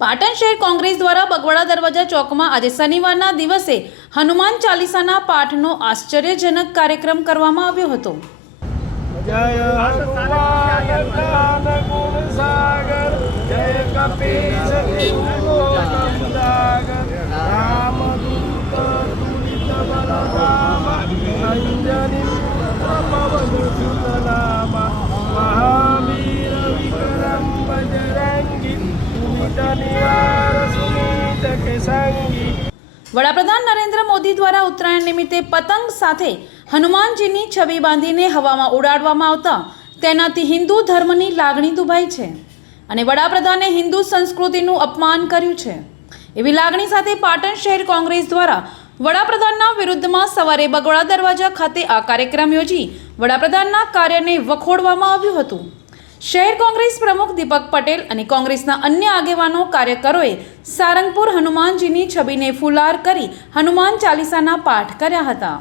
પાટણ શહેર કોંગ્રેસ દ્વારા બગવાડા દરવાજા ચોકમાં આજે શનિવારના દિવસે હનુમાન ચાલીસાના પાઠનો આશ્ચર્યજનક કાર્યક્રમ કરવામાં આવ્યો હતો। જય હનુમાન જ્ઞાન ગુણ સાગર, જય કપીશ તિહુ લોક ઉજાગર, રામદૂત તુલિત બલધામ, અંજની પુત્ર પવન સુત નામ, મહાવીર વિક્રમ બજરંગી, સુમિત નિવાર સુમિત કે સંગી। વડાપ્રધાન નરેન્દ્ર મોદી દ્વારા ઉત્તરાયણ નિમિત્તે પતંગ સાથે હનુમાનજીની છબી બાંધીને હવામાં ઉડાડવામાં આવતા તેનાથી હિન્દુ ધર્મની લાગણી દુભાઈ છે અને વડાપ્રધાને હિન્દુ સંસ્કૃતિનું અપમાન કર્યું છે। એવી લાગણી સાથે પાટણ શહેર કોંગ્રેસ દ્વારા વડાપ્રધાનના વિરુદ્ધમાં સવારે બગવાડા દરવાજા ખાતે આ કાર્યક્રમ યોજી વડાપ્રધાનના કાર્યને વખોડવામાં આવ્યું હતું। શહેર કોંગ્રેસ પ્રમુખ દીપક પટેલ અને કોંગ્રેસના અન્ય આગેવાનો કાર્યકરોએ સારંગપુર હનુમાનજીની છબીને ફુલાર કરી હનુમાન ચાલીસાના પાઠ કર્યા હતા।